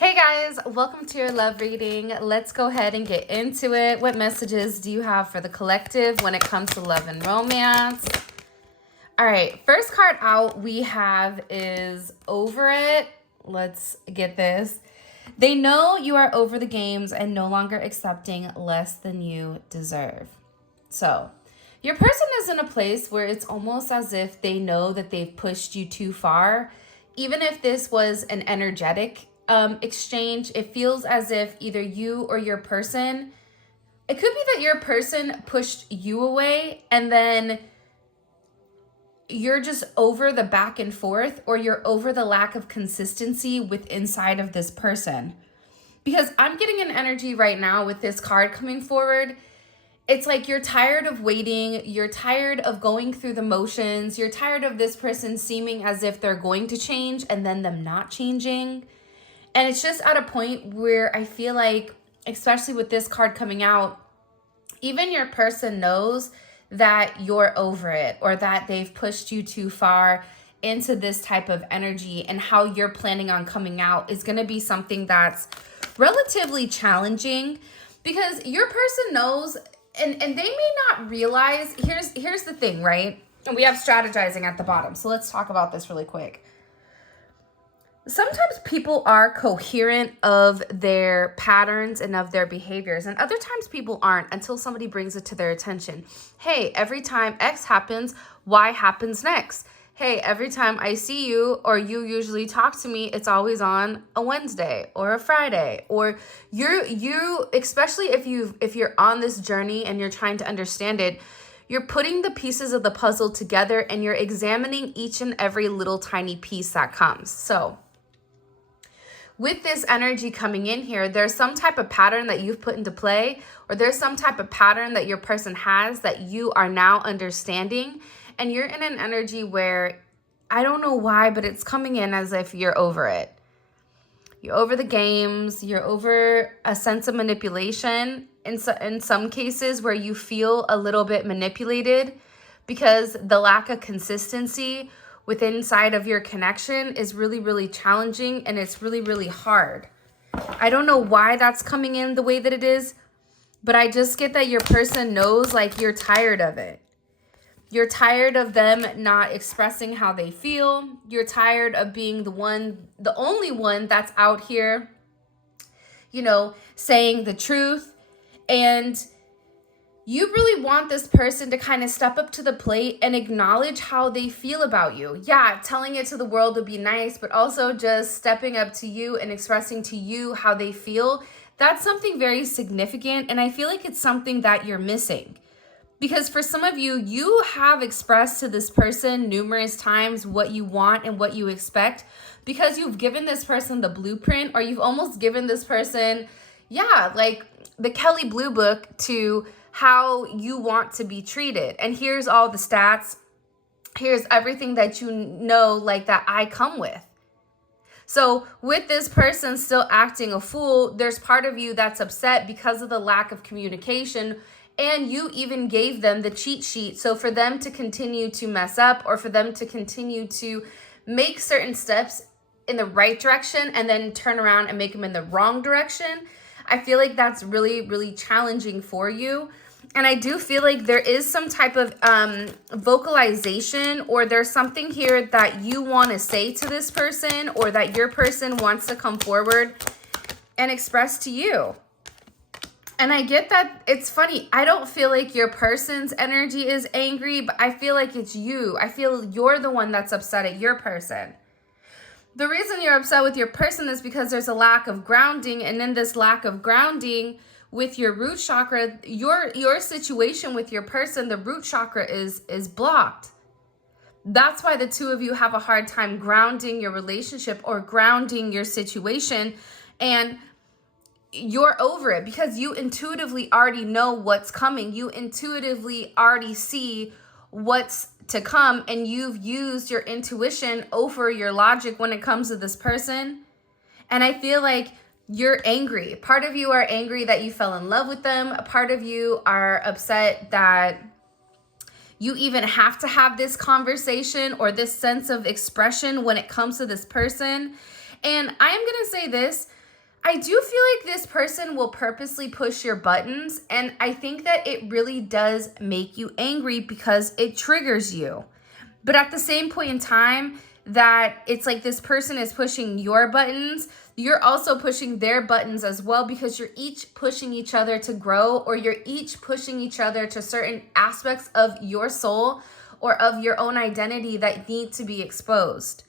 Hey guys, welcome to your love reading. Let's go ahead and get into it. What messages do you have for the collective when it comes to love and romance? All right, first card out we have is Over It. Let's get this. They know you are over the games and no longer accepting less than you deserve. So, your person is in a place where it's almost as if they know that they've pushed you too far. Even if this was an energetic exchange, it feels as if either you or your person, it could be that your person pushed you away and then you're just over the back and forth, or you're over the lack of consistency with inside of this person. Because I'm getting an energy right now with this card coming forward. It's like you're tired of waiting. You're tired of going through the motions. You're tired of this person seeming as if they're going to change and then them not changing. And it's just at a point where I feel like, especially with this card coming out, even your person knows that you're over it or that they've pushed you too far into this type of energy, and how you're planning on coming out is going to be something that's relatively challenging, because your person knows and they may not realize. Here's the thing, right? And we have strategizing at the bottom. So let's talk about this really quick. Sometimes people are coherent of their patterns and of their behaviors, and other times people aren't until somebody brings it to their attention. Hey, every time X happens, Y happens next. Hey, every time I see you or you usually talk to me, it's always on a Wednesday or a Friday. Or you especially if you're on this journey and you're trying to understand it, you're putting the pieces of the puzzle together and you're examining each and every little tiny piece that comes. So with this energy coming in here, there's some type of pattern that you've put into play, or there's some type of pattern that your person has that you are now understanding. And you're in an energy where, I don't know why, but it's coming in as if you're over it. You're over the games. You're over a sense of manipulation in some cases where you feel a little bit manipulated, because the lack of consistency within inside of your connection is really, really challenging, and it's really, really hard. I don't know why that's coming in the way that it is, but I just get that your person knows, like, you're tired of it. You're tired of them not expressing how they feel. You're tired of being the only one that's out here, saying the truth. And you really want this person to kind of step up to the plate and acknowledge how they feel about you. Yeah, telling it to the world would be nice, but also just stepping up to you and expressing to you how they feel. That's something very significant, and I feel like it's something that you're missing. Because for some of you, you have expressed to this person numerous times what you want and what you expect, because you've given this person the blueprint, or you've almost given this person, like the Kelly Blue Book to how you want to be treated. And here's all the stats. Here's everything that you know, like, that I come with. So with this person still acting a fool, there's part of you that's upset because of the lack of communication. And you even gave them the cheat sheet. So for them to continue to mess up, or for them to continue to make certain steps in the right direction and then turn around and make them in the wrong direction, I feel like that's really, really challenging for you. And I do feel like there is some type of vocalization, or there's something here that you want to say to this person, or that your person wants to come forward and express to you. And I get that. It's funny. I don't feel like your person's energy is angry, but I feel like it's you. I feel you're the one that's upset at your person. The reason you're upset with your person is because there's a lack of grounding, and in this lack of grounding with your root chakra, your situation with your person, the root chakra is blocked. That's why the two of you have a hard time grounding your relationship or grounding your situation, and you're over it because you intuitively already know what's coming. You intuitively already see what's to come, and you've used your intuition over your logic when it comes to this person. And I feel like you're angry. Part of you are angry that you fell in love with them. A part of you are upset that you even have to have this conversation or this sense of expression when it comes to this person. And I am going to say this, I do feel like this person will purposely push your buttons, and I think that it really does make you angry because it triggers you. But at the same point in time that it's like this person is pushing your buttons, you're also pushing their buttons as well, because you're each pushing each other to grow, or you're each pushing each other to certain aspects of your soul or of your own identity that need to be exposed.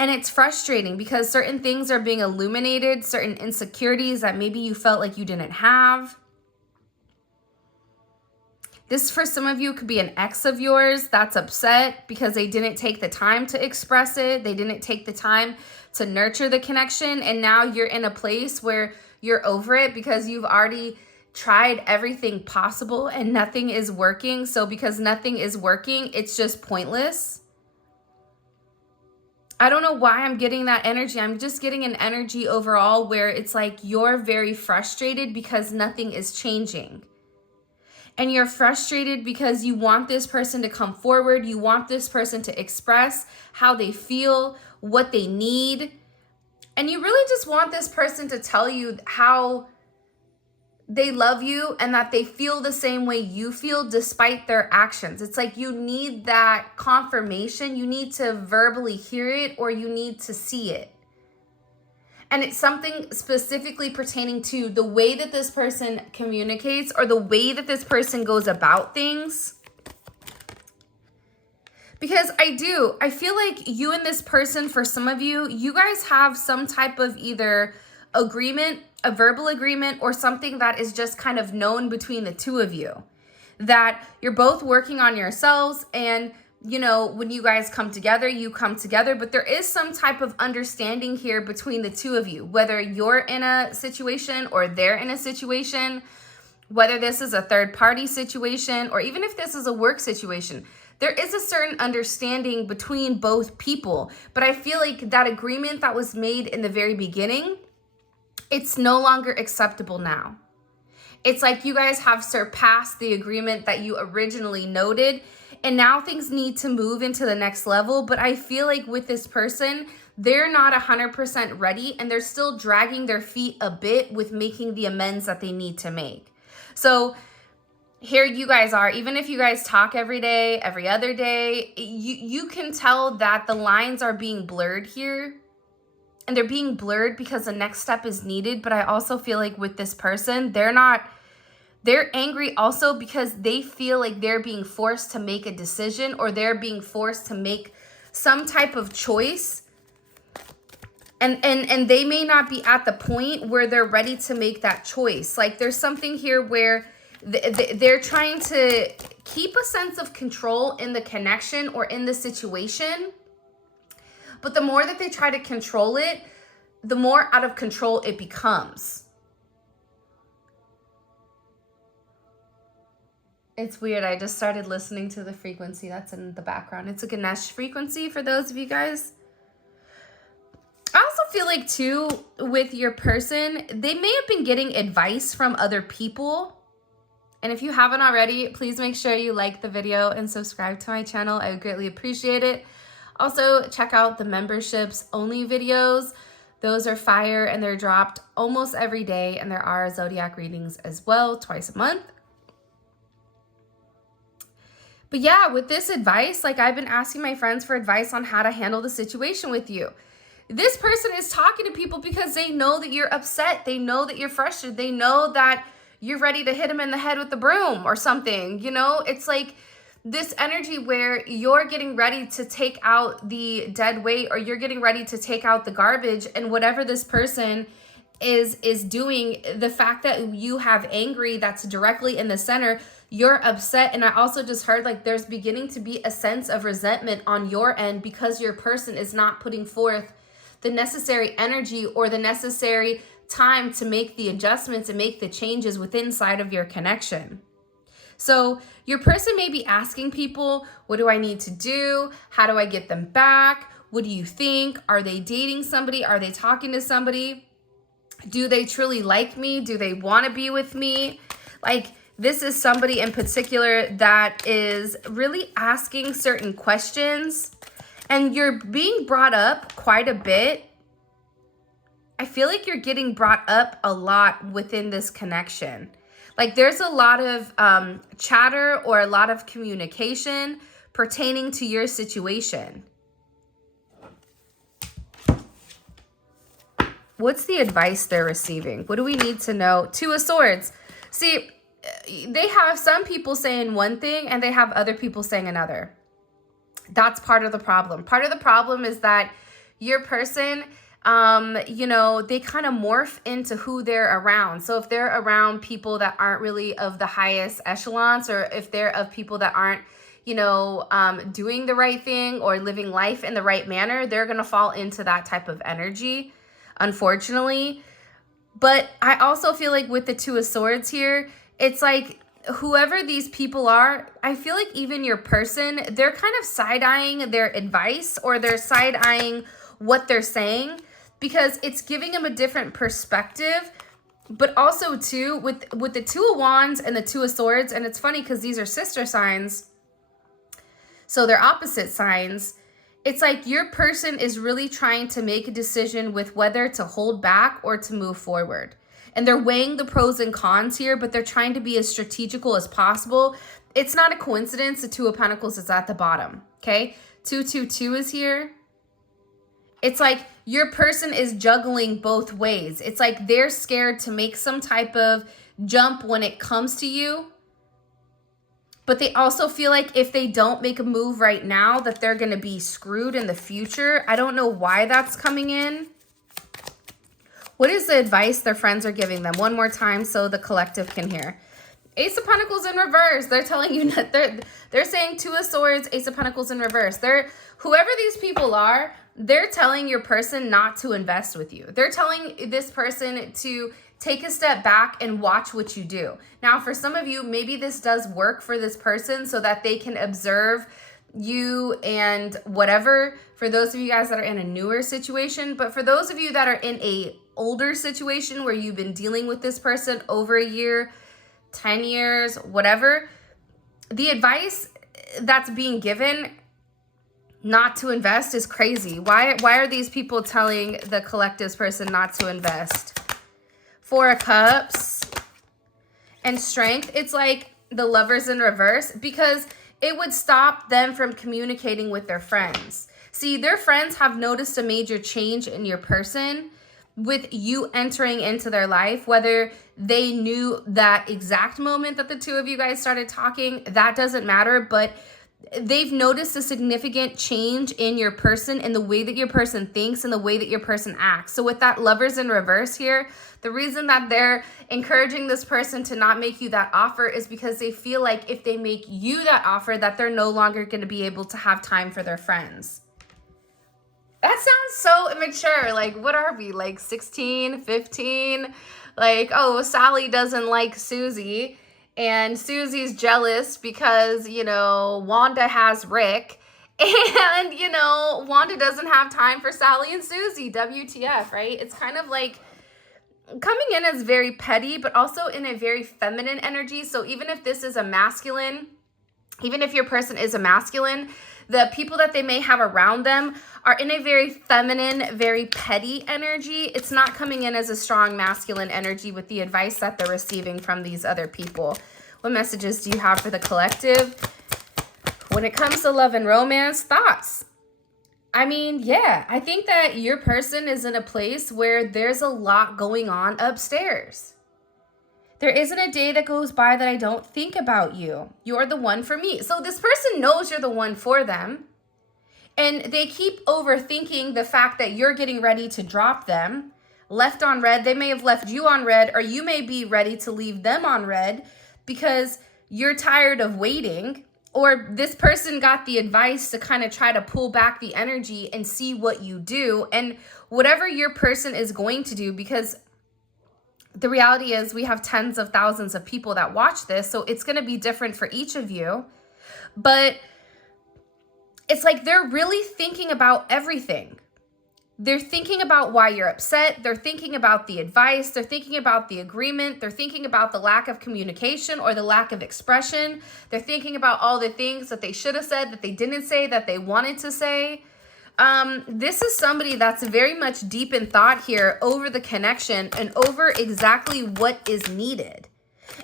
And it's frustrating because certain things are being illuminated, certain insecurities that maybe you felt like you didn't have. This, for some of you, could be an ex of yours that's upset because they didn't take the time to express it. They didn't take the time to nurture the connection. And now you're in a place where you're over it because you've already tried everything possible and nothing is working. So because nothing is working, it's just pointless. I don't know why I'm getting that energy. I'm just getting an energy overall where it's like you're very frustrated because nothing is changing. And you're frustrated because you want this person to come forward. You want this person to express how they feel, what they need. And you really just want this person to tell you how they love you and that they feel the same way you feel despite their actions. It's like you need that confirmation. You need to verbally hear it, or you need to see it. And it's something specifically pertaining to the way that this person communicates or the way that this person goes about things. Because I feel like you and this person, for some of you, you guys have some type of either agreement, a verbal agreement, or something that is just kind of known between the two of you. That you're both working on yourselves, and you know, when you guys come together, you come together, but there is some type of understanding here between the two of you, whether you're in a situation or they're in a situation, whether this is a third party situation, or even if this is a work situation. There is a certain understanding between both people, but I feel like that agreement that was made in the very beginning, it's no longer acceptable now. It's like you guys have surpassed the agreement that you originally noted, and now things need to move into the next level. But I feel like with this person, they're not 100% ready, and they're still dragging their feet a bit with making the amends that they need to make. So here you guys are, even if you guys talk every day, every other day, you can tell that the lines are being blurred here. And they're being blurred because the next step is needed. But I also feel like with this person, they're angry also because they feel like they're being forced to make a decision, or they're being forced to make some type of choice. And they may not be at the point where they're ready to make that choice. Like there's something here where they're trying to keep a sense of control in the connection or in the situation. But the more that they try to control it, the more out of control it becomes. It's weird. I just started listening to the frequency that's in the background. It's a Ganesh frequency for those of you guys. I also feel like too, with your person, they may have been getting advice from other people. And if you haven't already, please make sure you like the video and subscribe to my channel. I would greatly appreciate it. Also, check out the memberships only videos. Those are fire and they're dropped almost every day. And there are zodiac readings as well, twice a month. But yeah, with this advice, like I've been asking my friends for advice on how to handle the situation with you. This person is talking to people because they know that you're upset. They know that you're frustrated. They know that you're ready to hit them in the head with the broom or something. You know, it's like this energy where you're getting ready to take out the dead weight, or you're getting ready to take out the garbage, and whatever this person is doing, the fact that you have angry that's directly in the center, you're upset. And I also just heard like there's beginning to be a sense of resentment on your end because your person is not putting forth the necessary energy or the necessary time to make the adjustments and make the changes within inside of your connection. So your person may be asking people, what do I need to do? How do I get them back? What do you think? Are they dating somebody? Are they talking to somebody? Do they truly like me? Do they want to be with me? Like, this is somebody in particular that is really asking certain questions, and you're being brought up quite a bit I feel like you're getting brought up a lot within this connection. Like there's a lot of chatter or a lot of communication pertaining to your situation. What's the advice they're receiving? What do we need to know? Two of Swords. See, they have some people saying one thing and they have other people saying another. That's part of the problem. Part of the problem is that your person, you know, they kind of morph into who they're around. So if they're around people that aren't really of the highest echelons, or if they're of people that aren't, you know, doing the right thing or living life in the right manner, they're going to fall into that type of energy, unfortunately. But I also feel like with the Two of Swords here, it's like whoever these people are, I feel like even your person, they're kind of side-eyeing their advice, or they're side-eyeing what they're saying, because it's giving them a different perspective. But also too, with the Two of Wands and the Two of Swords, and it's funny because these are sister signs, so they're opposite signs. It's like your person is really trying to make a decision with whether to hold back or to move forward. And they're weighing the pros and cons here, but they're trying to be as strategical as possible. It's not a coincidence the Two of Pentacles is at the bottom, okay? 222 is here. It's like your person is juggling both ways. It's like they're scared to make some type of jump when it comes to you. But they also feel like if they don't make a move right now, that they're going to be screwed in the future. I don't know why that's coming in. What is the advice their friends are giving them? One more time so the collective can hear. Ace of Pentacles in reverse. They're telling you that they're saying Two of Swords, Ace of Pentacles in reverse. Whoever these people are, they're telling your person not to invest with you. They're telling this person to take a step back and watch what you do. Now, for some of you, maybe this does work for this person so that they can observe you and whatever. For those of you guys that are in a newer situation, but for those of you that are in a older situation where you've been dealing with this person over a year, 10 years, whatever, the advice that's being given not to invest is crazy. Why are these people telling the collective's person not to invest? Four of Cups and Strength. It's like the Lovers in reverse, because it would stop them from communicating with their friends. See, their friends have noticed a major change in your person with you entering into their life. Whether they knew that exact moment that the two of you guys started talking, that doesn't matter, but they've noticed a significant change in your person, in the way that your person thinks and the way that your person acts. So with that Lovers in reverse here, the reason that they're encouraging this person to not make you that offer is because they feel like if they make you that offer, that they're no longer going to be able to have time for their friends. That sounds so immature. Like, what are we, like 16, 15? Like, oh, Sally doesn't like Susie, and Susie's jealous because, you know, Wanda has Rick, and, you know, Wanda doesn't have time for Sally and Susie. WTF, right? It's kind of like coming in as very petty, but also in a very feminine energy. So even if this is a masculine, even if your person is a masculine, the people that they may have around them are in a very feminine, very petty energy. It's not coming in as a strong masculine energy with the advice that they're receiving from these other people. What messages do you have for the collective? When it comes to love and romance, thoughts. I mean, yeah, I think that your person is in a place where there's a lot going on upstairs. There isn't a day that goes by that I don't think about you. You're the one for me. So this person knows you're the one for them. And they keep overthinking the fact that you're getting ready to drop them. Left on red, they may have left you on red, or you may be ready to leave them on red because you're tired of waiting. Or this person got the advice to kind of try to pull back the energy and see what you do. And whatever your person is going to do, because the reality is we have tens of thousands of people that watch this, so it's going to be different for each of you. But it's like they're really thinking about everything. They're thinking about why you're upset. They're thinking about the advice. They're thinking about the agreement. They're thinking about the lack of communication or the lack of expression. They're thinking about all the things that they should have said, that they didn't say, that they wanted to say. This is somebody that's very much deep in thought here over the connection and over exactly what is needed.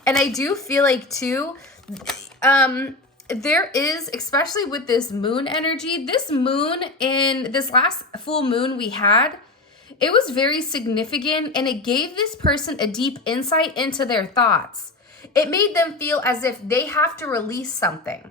And I do feel like too, there is, especially with this moon energy, this moon in this last full moon we had, it was very significant and it gave this person a deep insight into their thoughts. It made them feel as if they have to release something.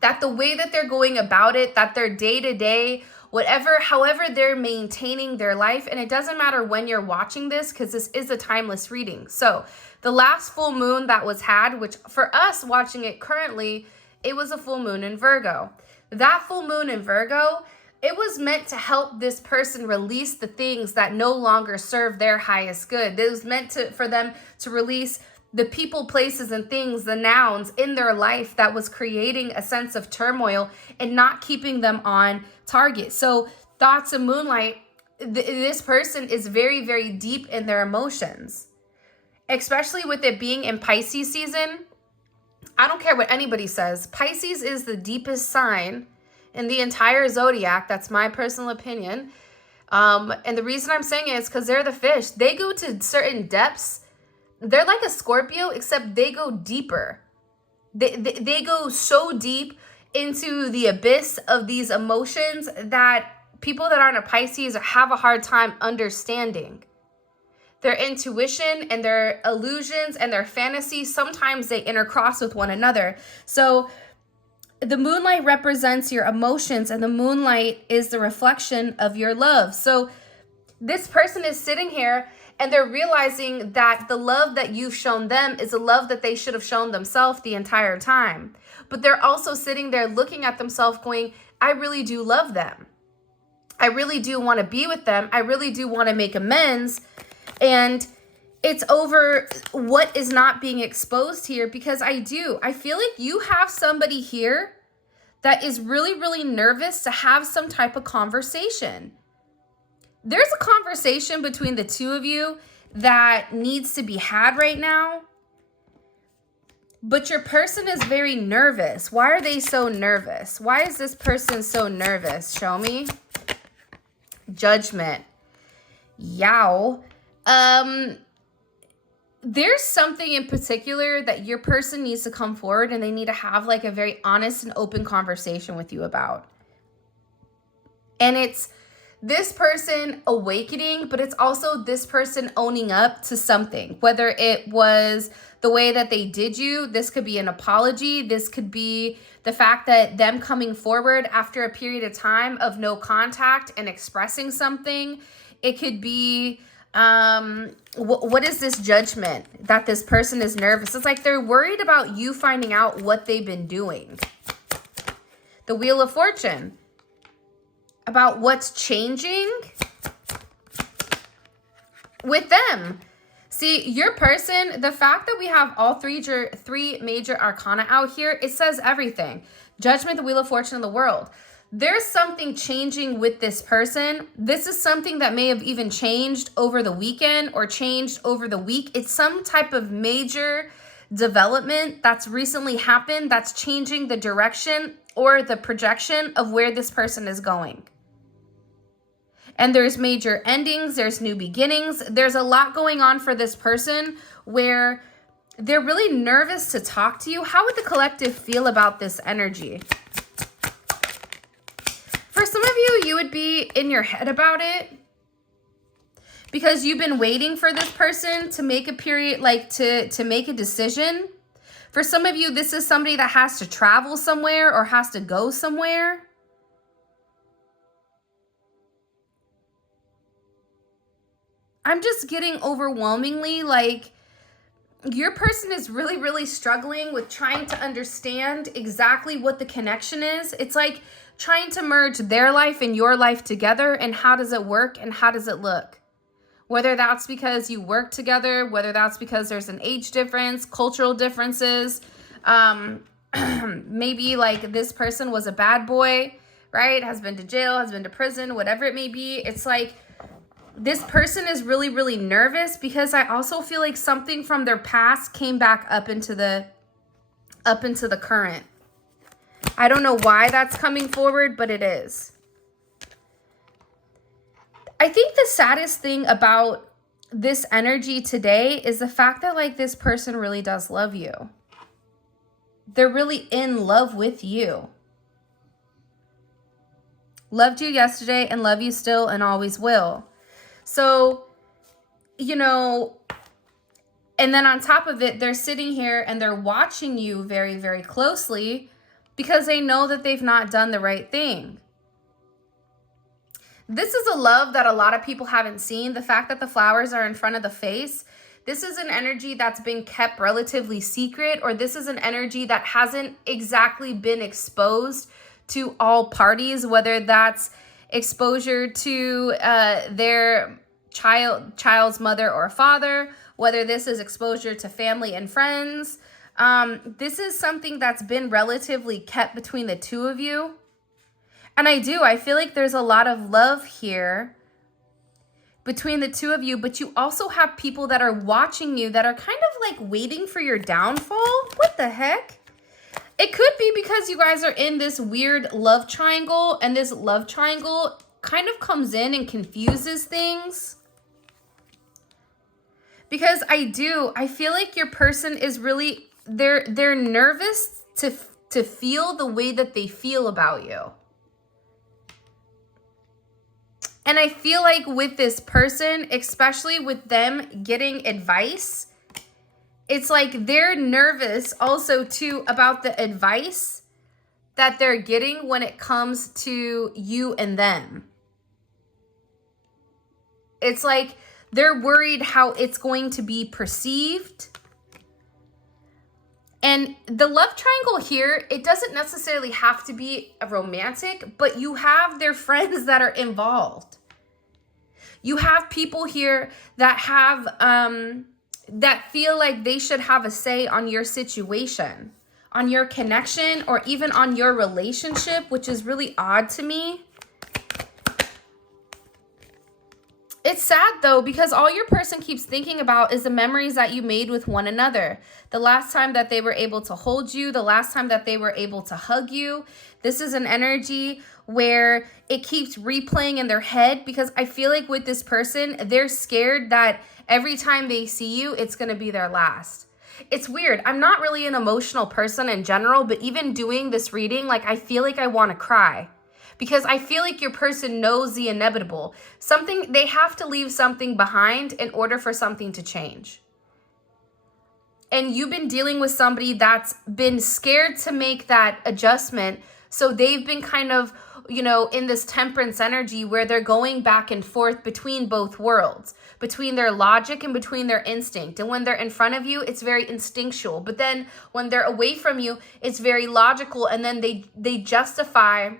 That the way that they're going about it, that their day-to-day, whatever, however they're maintaining their life, and it doesn't matter when you're watching this because this is a timeless reading. So the last full moon that was had, which for us watching it currently, it was a full moon in Virgo. That full moon in Virgo, it was meant to help this person release the things that no longer serve their highest good. It was meant for them to release the people, places, and things, the nouns in their life that was creating a sense of turmoil and not keeping them on target. So thoughts of moonlight, this person is very, very deep in their emotions, especially with it being in Pisces season. I don't care what anybody says. Pisces is the deepest sign in the entire zodiac. That's my personal opinion. And the reason I'm saying it is because they're the fish. They go to certain depths. They're like a Scorpio, except they go deeper. They go so deep into the abyss of these emotions that people that aren't a Pisces have a hard time understanding. Their intuition and their illusions and their fantasies, sometimes they intercross with one another. So the moonlight represents your emotions and the moonlight is the reflection of your love. So this person is sitting here and they're realizing that the love that you've shown them is a love that they should have shown themselves the entire time. But they're also sitting there looking at themselves going, I really do love them. I really do want to be with them. I really do want to make amends. And it's over what is not being exposed here, because I feel like you have somebody here that is really, really nervous to have some type of conversation. There's a conversation between the two of you that needs to be had right now. But your person is very nervous. Why are they so nervous? Why is this person so nervous? Show me. Judgment. Yow. There's something in particular that your person needs to come forward and they need to have like a very honest and open conversation with you about. And it's this person awakening, but it's also this person owning up to something, whether it was the way that they did you. This could be an apology. This could be the fact that them coming forward after a period of time of no contact and expressing something. It could be, what is this judgment that this person is nervous? It's like they're worried about you finding out what they've been doing. The Wheel of Fortune. About what's changing with them. See, your person, the fact that we have all three major arcana out here, it says everything. Judgment, the Wheel of Fortune, and the World. There's something changing with this person. This is something that may have even changed over the weekend or changed over the week. It's some type of major development that's recently happened that's changing the direction or the projection of where this person is going. And there's major endings, there's new beginnings. There's a lot going on for this person where they're really nervous to talk to you. How would the collective feel about this energy? For some of you, you would be in your head about it because you've been waiting for this person to make a period, like to make a decision. For some of you, this is somebody that has to travel somewhere or has to go somewhere. I'm just getting overwhelmingly like your person is really, really struggling with trying to understand exactly what the connection is. It's like trying to merge their life and your life together, and how does it work and how does it look? Whether that's because you work together, whether that's because there's an age difference, cultural differences, maybe like this person was a bad boy, right? Has been to jail, has been to prison, whatever it may be. It's like this person is really, really nervous because I also feel like something from their past came back up into the current. I don't know why that's coming forward, but it is. I think the saddest thing about this energy today is the fact that like this person really does love you. They're really in love with you. Loved you yesterday and love you still and always will. So, you know, and then on top of it, they're sitting here and they're watching you very, very closely because they know that they've not done the right thing. This is a love that a lot of people haven't seen. The fact that the flowers are in front of the face, this is an energy that's been kept relatively secret, or this is an energy that hasn't exactly been exposed to all parties, whether that's exposure to their child's mother or father, whether this is exposure to family and friends. This is something that's been relatively kept between the two of you. And I feel like there's a lot of love here between the two of you, but you also have people that are watching you that are kind of like waiting for your downfall. What the heck? It could be because you guys are in this weird love triangle, and this love triangle kind of comes in and confuses things. Because I feel like your person is really, they're nervous to feel the way that they feel about you. And I feel like with this person, especially with them getting advice, it's like they're nervous also too about the advice that they're getting when it comes to you and them. It's like they're worried how it's going to be perceived. And the love triangle here, it doesn't necessarily have to be a romantic, but you have their friends that are involved. You have people here that have, that feel like they should have a say on your situation, on your connection, or even on your relationship, which is really odd to me. It's sad though, because all your person keeps thinking about is the memories that you made with one another. The last time that they were able to hold you, the last time that they were able to hug you. This is an energy where it keeps replaying in their head, because I feel like with this person, they're scared that every time they see you, it's going to be their last. It's weird. I'm not really an emotional person in general, but even doing this reading, like I feel like I want to cry. Because I feel like your person knows the inevitable. They have to leave something behind in order for something to change. And you've been dealing with somebody that's been scared to make that adjustment. So they've been kind of, you know, in this temperance energy where they're going back and forth between both worlds, between their logic and between their instinct. And when they're in front of you, it's very instinctual. But then when they're away from you, it's very logical. And then they justify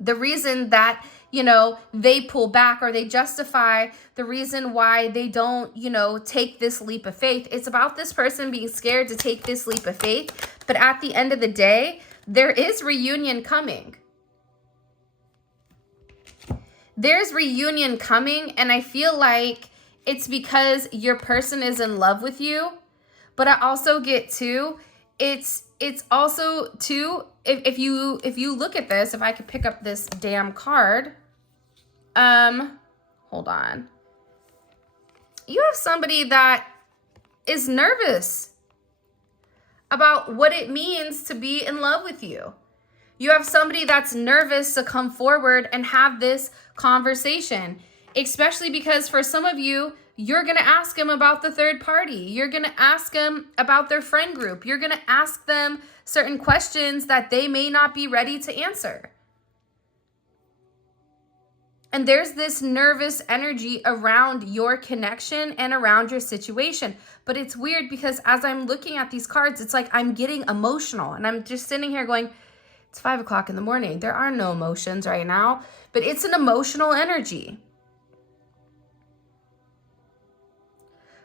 the reason that, you know, they pull back, or they justify the reason why they don't, you know, take this leap of faith. It's about this person being scared to take this leap of faith. But at the end of the day, there is reunion coming. There's reunion coming, and I feel like it's because your person is in love with you. But I also get too, it's also too, if you look at this, if I could pick up this damn card, hold on. You have somebody that is nervous about what it means to be in love with you. You have somebody that's nervous to come forward and have this conversation, especially because for some of you, you're going to ask them about the third party. You're going to ask them about their friend group. You're going to ask them certain questions that they may not be ready to answer. And there's this nervous energy around your connection and around your situation. But it's weird because as I'm looking at these cards, it's like I'm getting emotional. And I'm just sitting here going, it's 5 o'clock in the morning. There are no emotions right now. But it's an emotional energy.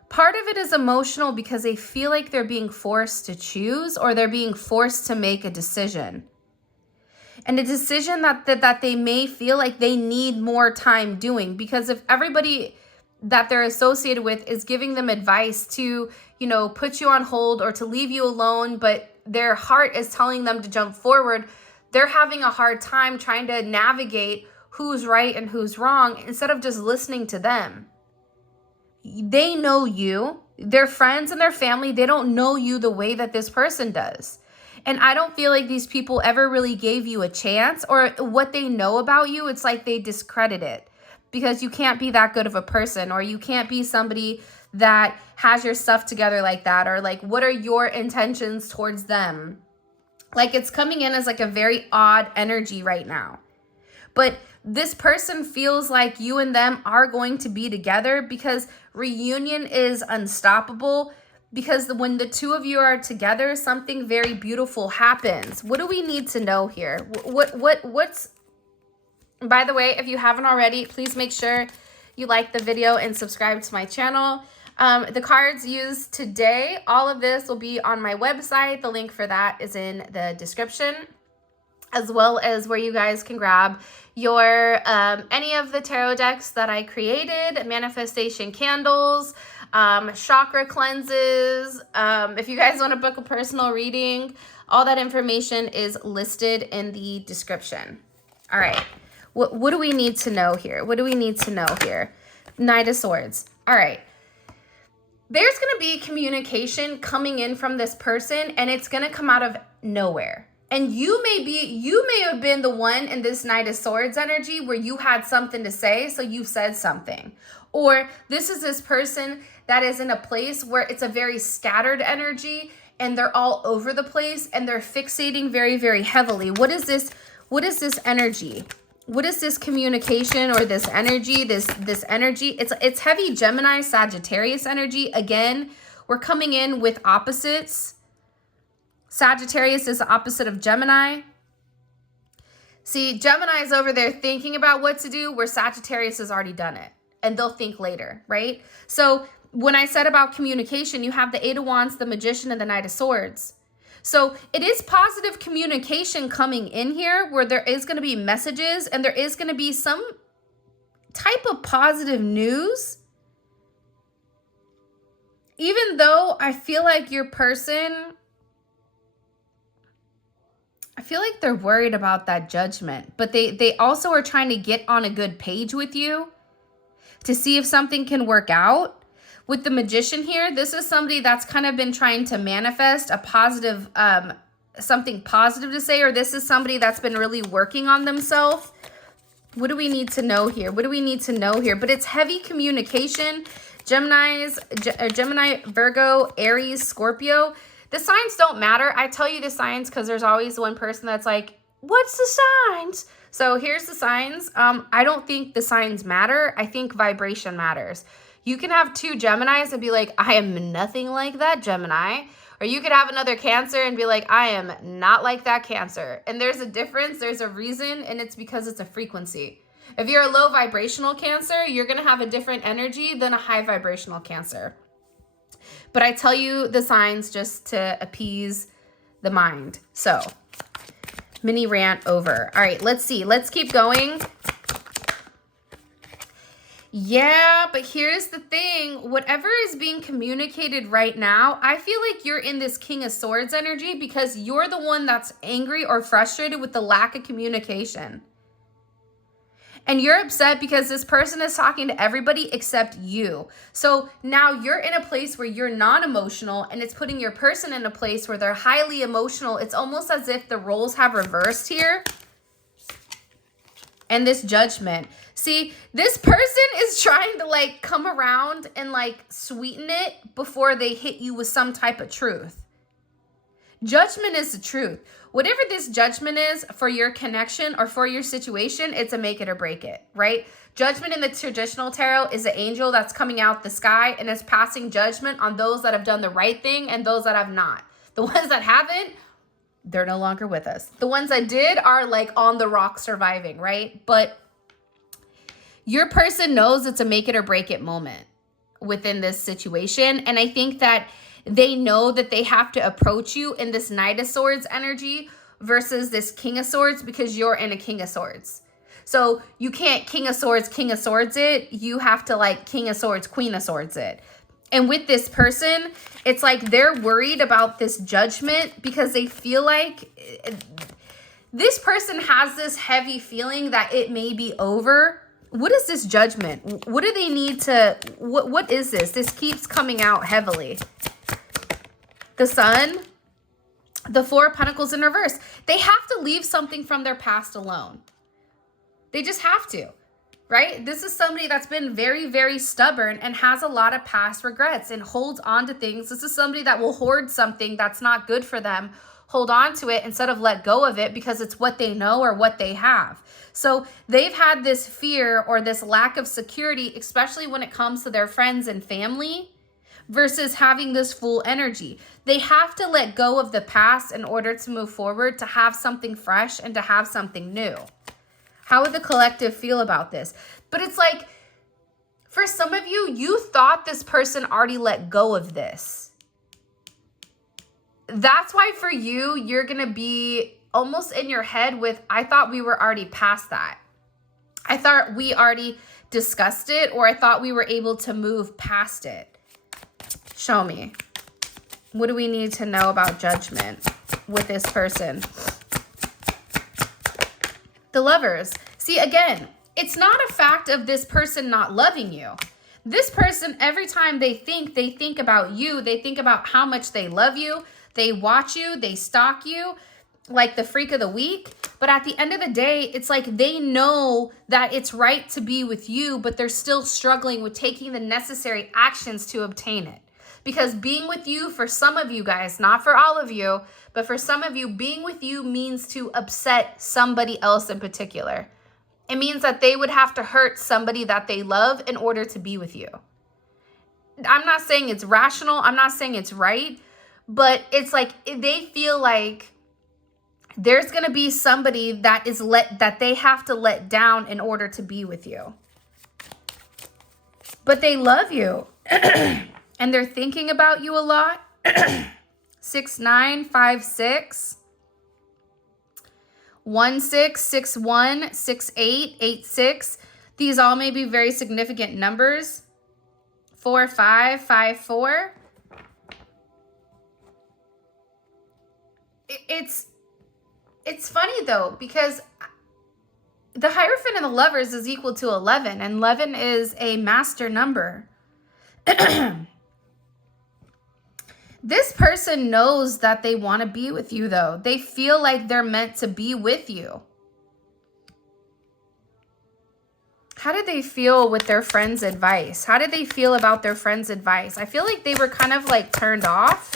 Part of it is emotional because they feel like they're being forced to choose, or they're being forced to make a decision. And a decision that they may feel like they need more time doing, because if everybody that they're associated with is giving them advice to, you know, put you on hold or to leave you alone, but their heart is telling them to jump forward, they're having a hard time trying to navigate who's right and who's wrong instead of just listening to them. They know you, their friends and their family, they don't know you the way that this person does. And I don't feel like these people ever really gave you a chance, or what they know about you, it's like they discredit it because you can't be that good of a person, or you can't be somebody that has your stuff together like that, or like, what are your intentions towards them? Like, it's coming in as like a very odd energy right now. But this person feels like you and them are going to be together because reunion is unstoppable. Because when the two of you are together, something very beautiful happens. What do we need to know here? What's, by the way, if you haven't already, please make sure you like the video and subscribe to my channel. The cards used today, all of this will be on my website. The link for that is in the description, as well as where you guys can grab your any of the tarot decks that I created, manifestation candles, chakra cleanses. If you guys want to book a personal reading, all that information is listed in the description. All right, what do we need to know here? What do we need to know here? Knight of Swords. All right. There's going to be communication coming in from this person, and it's going to come out of nowhere. And you may have been the one in this Knight of Swords energy where you had something to say, so you said something. Or this is this person that is in a place where it's a very scattered energy and they're all over the place and they're fixating very, very heavily. What is this? What is this energy? What is this communication or this energy? This energy, it's heavy Gemini, Sagittarius energy. Again, we're coming in with opposites. Sagittarius is the opposite of Gemini. See, Gemini is over there thinking about what to do, where Sagittarius has already done it. And they'll think later, right? So when I said about communication, you have the Eight of Wands, the Magician, and the Knight of Swords. So it is positive communication coming in here, where there is going to be messages and there is going to be some type of positive news. Even though I feel like your person, I feel like they're worried about that judgment, but they also are trying to get on a good page with you to see if something can work out. With the Magician here, this is somebody that's kind of been trying to manifest a positive, something positive to say, or this is somebody that's been really working on themselves. What do we need to know here? What do we need to know here? But it's heavy communication. Gemini, Virgo, Aries, Scorpio. The signs don't matter. I tell you the signs because there's always one person that's like, what's the signs? So here's the signs. I don't think the signs matter. I think vibration matters. You can have two Geminis and be like, I am nothing like that Gemini. Or you could have another Cancer and be like, I am not like that Cancer. And there's a difference. There's a reason. And it's because it's a frequency. If you're a low vibrational Cancer, you're going to have a different energy than a high vibrational Cancer. But I tell you the signs just to appease the mind. So, mini rant over. All right, let's see. Let's keep going. Yeah, but here's the thing. Whatever is being communicated right now, I feel like you're in this King of Swords energy because you're the one that's angry or frustrated with the lack of communication. And you're upset because this person is talking to everybody except you. So now you're in a place where you're non-emotional, and it's putting your person in a place where they're highly emotional. It's almost as if the roles have reversed here. And this Judgment. See, this person is trying to like come around and like sweeten it before they hit you with some type of truth. Judgment is the truth. Whatever this judgment is for your connection or for your situation, it's a make it or break it, right? Judgment in the traditional tarot is an angel that's coming out the sky and is passing judgment on those that have done the right thing and those that have not. The ones that haven't, they're no longer with us. The ones that did are like on the rock surviving, right? But your person knows it's a make it or break it moment within this situation. And I think that they know that they have to approach you in this Knight of Swords energy versus this King of Swords because you're in a King of Swords. So you can't King of Swords it. You have to like King of Swords, Queen of Swords it. And with this person, it's like they're worried about this judgment because they feel like This person has this heavy feeling that it may be over. What is this Judgment? What do they need to, what is this? This keeps coming out heavily. The Sun, the Four of Pentacles in reverse. They have to leave something from their past alone. They just have to, right? This is somebody that's been very, very stubborn and has a lot of past regrets and holds on to things. This is somebody that will hoard something that's not good for them, hold on to it instead of let go of it because it's what they know or what they have. So they've had this fear or this lack of security, especially when it comes to their friends and family, versus having this full energy. They have to let go of the past in order to move forward, to have something fresh and to have something new. How would the collective feel about this? But it's like, for some of you, you thought this person already let go of this. That's why for you, you're going to be almost in your head with, I thought we were already past that. I thought we already discussed it, or I thought we were able to move past it. Show me. What do we need to know about Judgment with this person? The Lovers. See, again, it's not a fact of this person not loving you. This person, every time they think about you. They think about how much they love you. They watch you, they stalk you like the freak of the week. But at the end of the day, it's like they know that it's right to be with you, but they're still struggling with taking the necessary actions to obtain it. Because being with you, for some of you guys, not for all of you, but for some of you, being with you means to upset somebody else in particular. It means that they would have to hurt somebody that they love in order to be with you. I'm not saying it's rational. I'm not saying it's right. But it's like they feel like there's going to be somebody that they have to let down in order to be with you. But they love you. And they're thinking about you a lot. 6, 9, 5, 6. 1, 6, 6, 1, 6, 8, 8, 6. These all may be very significant numbers. 4, 5, 5, 4. It's funny though, because the Hierophant in the Lovers is equal to 11, and 11 is a master number. This person knows that they want to be with you though. They feel like they're meant to be with you. How did they feel with their friend's advice? How did they feel about their friend's advice? I feel like they were kind of like turned off.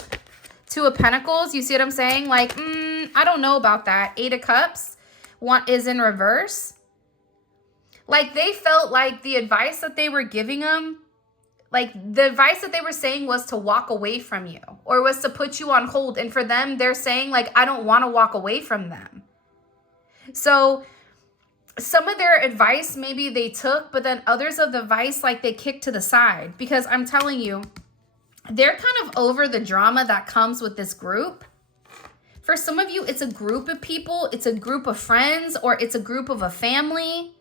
2 of Pentacles, you see what I'm saying? Like, I don't know about that. 8 of Cups, 1 is in reverse. Like, they felt like the advice that they were giving them, like the advice that they were saying was to walk away from you or was to put you on hold. And for them, they're saying like, I don't want to walk away from them. So some of their advice maybe they took, but then others of the advice like they kicked to the side, because I'm telling you, they're kind of over the drama that comes with this group. For some of you, it's a group of people, it's a group of friends, or it's a group of a family.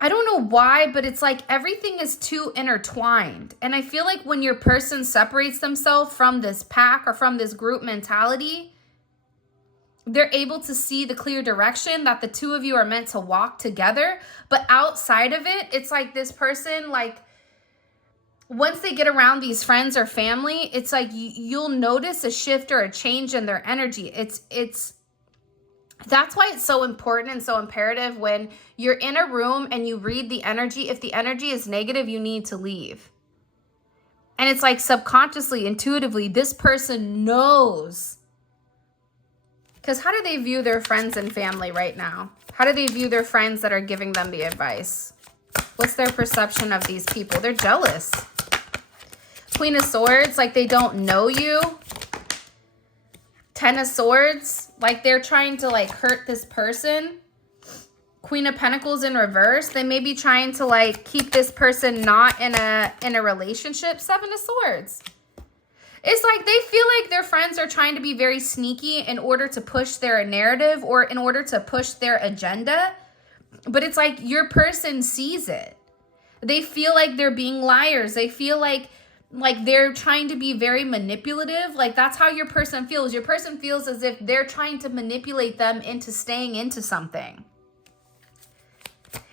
I don't know why, but it's like everything is too intertwined. And I feel like when your person separates themselves from this pack or from this group mentality, they're able to see the clear direction that the two of you are meant to walk together. But outside of it, it's like this person, like, once they get around these friends or family, it's like you'll notice a shift or a change in their energy. That's why it's so important and so imperative when you're in a room and you read the energy. If the energy is negative, you need to leave. And it's like subconsciously, intuitively, this person knows. Because how do they view their friends and family right now? How do they view their friends that are giving them the advice? What's their perception of these people? They're jealous. Queen of Swords, like they don't know you. 10 of Swords, like they're trying to like hurt this person. Queen of Pentacles in reverse, they may be trying to like keep this person not in a relationship. 7 of Swords. It's like they feel like their friends are trying to be very sneaky in order to push their narrative or in order to push their agenda. But it's like your person sees it. They feel like they're being liars. They feel like like they're trying to be very manipulative. Like that's how your person feels. Your person feels as if they're trying to manipulate them into staying into something.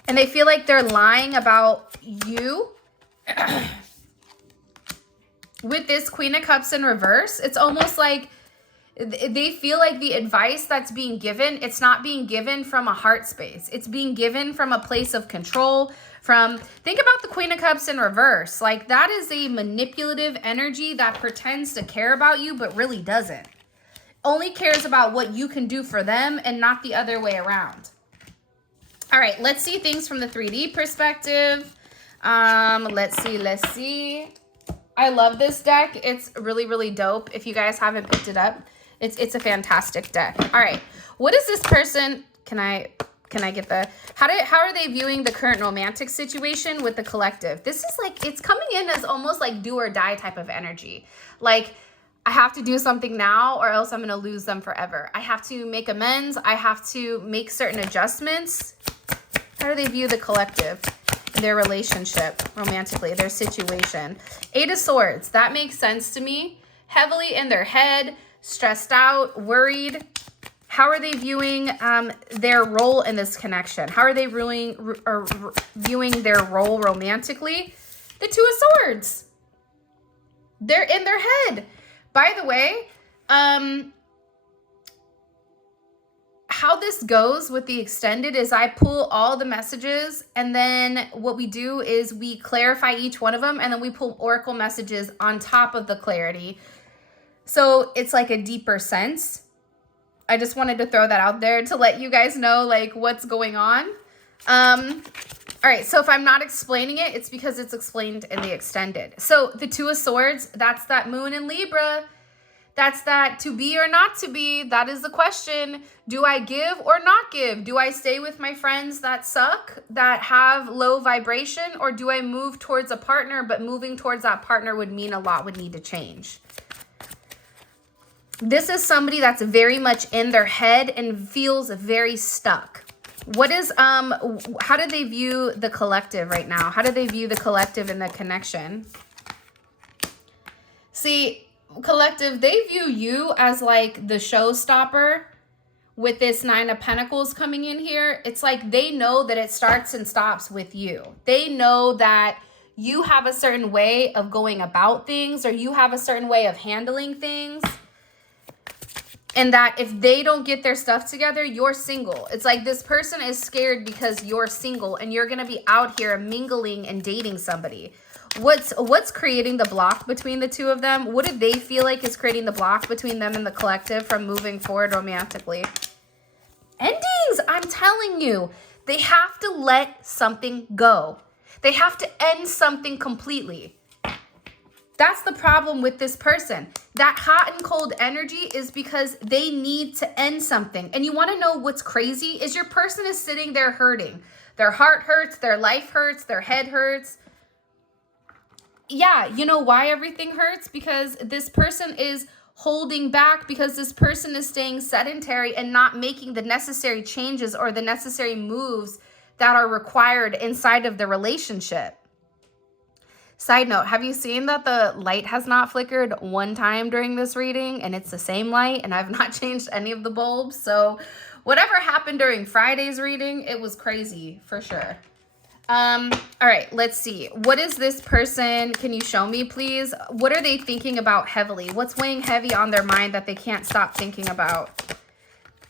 And they feel like they're lying about you. With this Queen of Cups in reverse, it's almost like they feel like the advice that's being given, it's not being given from a heart space. It's being given from a place of control. Think about the Queen of Cups in reverse. Like that is a manipulative energy that pretends to care about you, but really doesn't. Only cares about what you can do for them and not the other way around. All right, let's see things from the 3D perspective. Let's see. I love this deck. It's really, really dope. If you guys haven't picked it up, it's a fantastic deck. All right, what is this person? Can I get the, how are they viewing the current romantic situation with the collective? This is like, it's coming in as almost like do or die type of energy. Like I have to do something now or else I'm going to lose them forever. I have to make amends. I have to make certain adjustments. How do they view the collective? Their relationship romantically, their situation. 8 of Swords, that makes sense to me. Heavily in their head, stressed out, worried. How are they viewing their role in this connection? How are they viewing their role romantically? The 2 of Swords. They're in their head. By the way, how this goes with the extended is I pull all the messages, and then what we do is we clarify each one of them, and then we pull oracle messages on top of the clarity. So it's like a deeper sense. I just wanted to throw that out there to let you guys know like what's going on. All right, so if I'm not explaining it, it's because it's explained in the extended. So the 2 of Swords, that's that moon in Libra. That's that to be or not to be. That is the question. Do I give or not give? Do I stay with my friends that suck, that have low vibration, or do I move towards a partner, but moving towards that partner would mean a lot would need to change? This is somebody that's very much in their head and feels very stuck. What is, how do they view the collective right now? How do they view the collective and the connection? See, collective, they view you as like the showstopper with this 9 of Pentacles coming in here. It's like they know that it starts and stops with you. They know that you have a certain way of going about things, or you have a certain way of handling things. And that if they don't get their stuff together, you're single. It's like this person is scared because you're single and you're going to be out here mingling and dating somebody. What's creating the block between the 2 of them? What do they feel like is creating the block between them and the collective from moving forward romantically? Endings, I'm telling you. They have to let something go. They have to end something completely. That's the problem with this person. That hot and cold energy is because they need to end something. And you want to know what's crazy is your person is sitting there hurting. Their heart hurts, their life hurts, their head hurts. Yeah, you know why everything hurts? Because this person is holding back, because this person is staying sedentary and not making the necessary changes or the necessary moves that are required inside of the relationship. Side note, have you seen that the light has not flickered one time during this reading, and it's the same light, and I've not changed any of the bulbs? So whatever happened during Friday's reading, it was crazy for sure. All right, let's see. What is this person? Can you show me, please? What are they thinking about heavily? What's weighing heavy on their mind that they can't stop thinking about?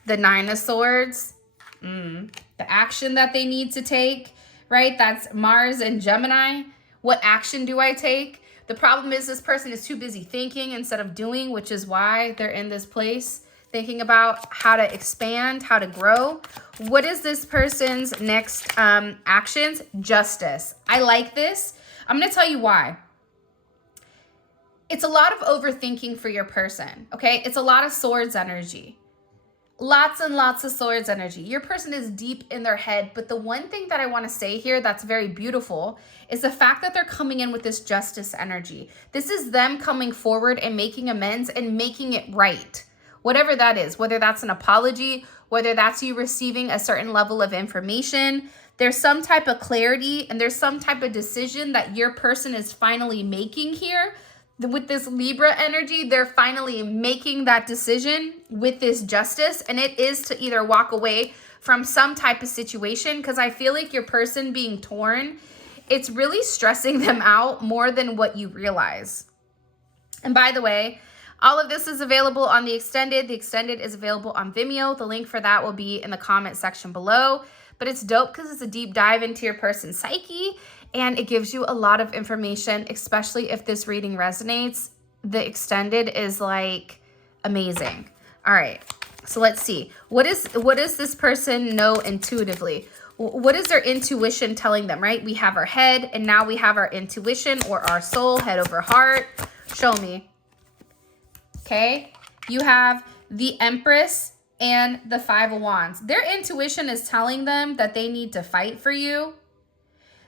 The 9 of Swords. The action that they need to take, right? That's Mars and Gemini. What action do I take? The problem is this person is too busy thinking instead of doing, which is why they're in this place, thinking about how to expand, how to grow. What is this person's next actions? Justice. I like this. I'm going to tell you why. It's a lot of overthinking for your person, okay? It's a lot of swords energy. Lots and lots of swords energy. Your person is deep in their head, but the one thing that I want to say here that's very beautiful is the fact that they're coming in with this justice energy. This is them coming forward and making amends and making it right. Whatever that is, whether that's an apology, whether that's you receiving a certain level of information There's some type of clarity and there's some type of decision that your person is finally making here. With this Libra energy, they're finally making that decision with this justice. And it is to either walk away from some type of situation, because I feel like your person being torn, it's really stressing them out more than what you realize. And by the way, all of this is available on the extended. The extended is available on Vimeo. The link for that will be in the comment section below. But it's dope because it's a deep dive into your person's psyche, and it gives you a lot of information, especially if this reading resonates. The extended is like amazing. All right, so let's see. What does this person know intuitively? What is their intuition telling them, right? We have our head, and now we have our intuition or our soul, head over heart. Show me. Okay, you have the Empress and the Five of Wands. Their intuition is telling them that they need to fight for you.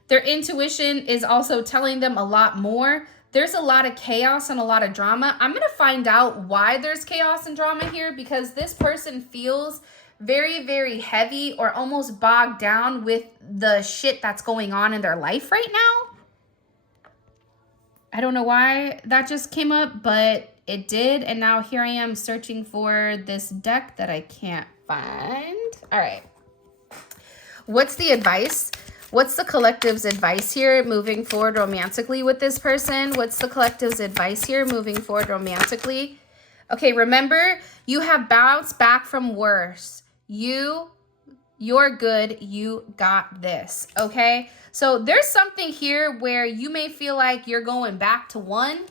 Their intuition is also telling them a lot more. There's a lot of chaos and a lot of drama. I'm going to find out why there's chaos and drama here, because this person feels very, very heavy or almost bogged down with the shit that's going on in their life right now. I don't know why that just came up, but it did. And now here I am searching for this deck that I can't find. All right. What's the advice? What's the collective's advice here moving forward romantically with this person? What's the collective's advice here moving forward romantically? Okay, remember, you have bounced back from worse. You're good. You got this. Okay? So there's something here where you may feel like you're going back to one.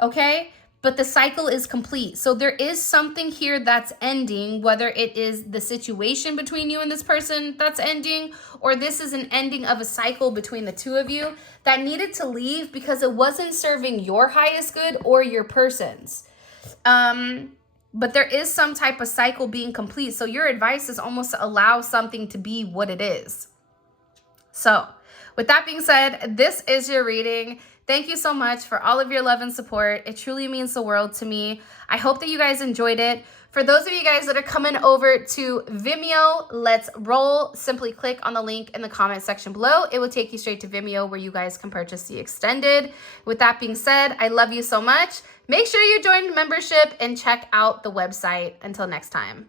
Okay? But the cycle is complete. So there is something here that's ending, whether it is the situation between you and this person that's ending, or this is an ending of a cycle between the two of you that needed to leave because it wasn't serving your highest good or your person's. But there is some type of cycle being complete. So your advice is almost to allow something to be what it is. So with that being said, this is your reading. Thank you so much for all of your love and support. It truly means the world to me. I hope that you guys enjoyed it. For those of you guys that are coming over to Vimeo, let's roll. Simply click on the link in the comment section below. It will take you straight to Vimeo where you guys can purchase the extended. With that being said, I love you so much. Make sure you join the membership and check out the website. Until next time.